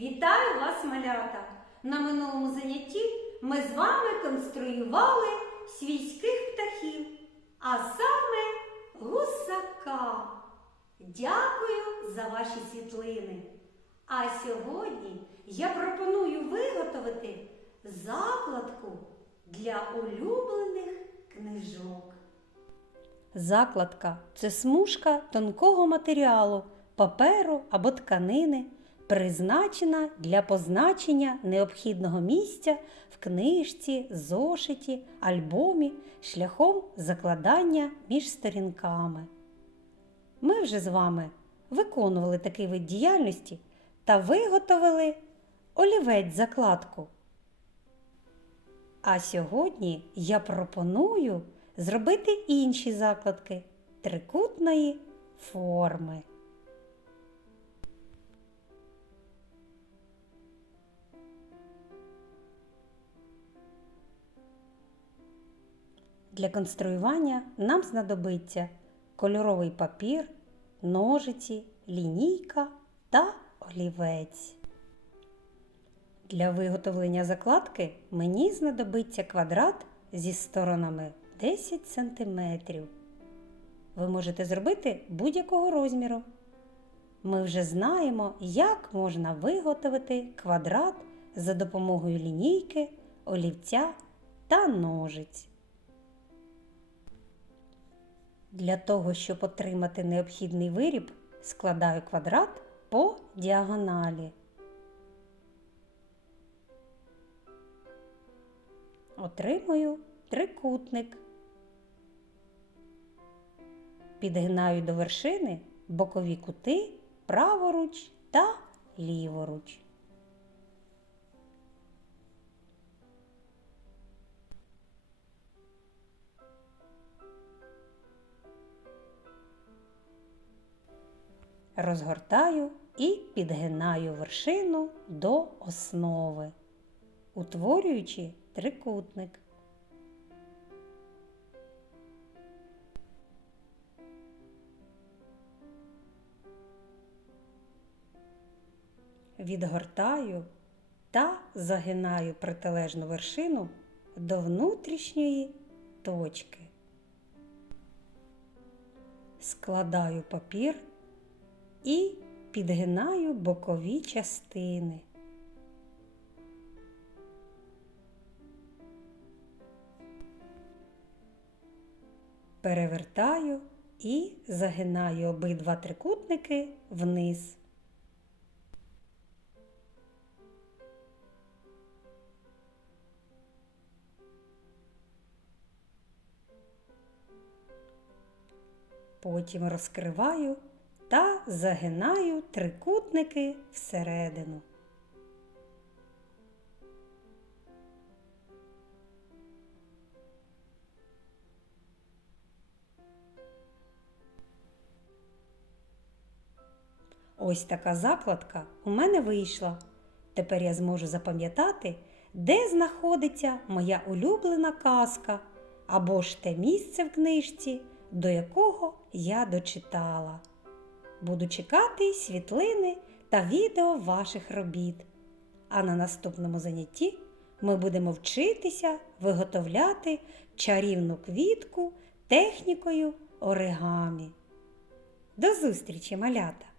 Вітаю вас, малята! На минулому занятті ми з вами конструювали свійських птахів, а саме гусака. Дякую за ваші світлини. А сьогодні я пропоную виготовити закладку для улюблених книжок. Закладка це смужка тонкого матеріалу, паперу або тканини, призначена для позначення необхідного місця в книжці, зошиті, альбомі шляхом закладання між сторінками. Ми вже з вами виконували такий вид діяльності та виготовили олівець закладку. А сьогодні я пропоную зробити інші закладки трикутної форми. Для конструювання нам знадобиться кольоровий папір, ножиці, лінійка та олівець. Для виготовлення закладки мені знадобиться квадрат зі сторонами 10 см. Ви можете зробити будь-якого розміру. Ми вже знаємо, як можна виготовити квадрат за допомогою лінійки, олівця та ножиць. Для того, щоб отримати необхідний виріб, складаю квадрат по діагоналі. Отримую трикутник. Підгинаю до вершини бокові кути праворуч та ліворуч. Розгортаю і підгинаю вершину до основи, утворюючи трикутник. Відгортаю та загинаю протилежну вершину до внутрішньої точки. Складаю папір і підгинаю бокові частини. Перевертаю і загинаю обидва трикутники вниз. Потім розкриваю та загинаю трикутники всередину. Ось така закладка у мене вийшла. Тепер я зможу запам'ятати, де знаходиться моя улюблена казка або ж те місце в книжці, до якого я дочитала. Буду чекати світлини та відео ваших робіт. А на наступному занятті ми будемо вчитися виготовляти чарівну квітку технікою оригамі. До зустрічі, малята!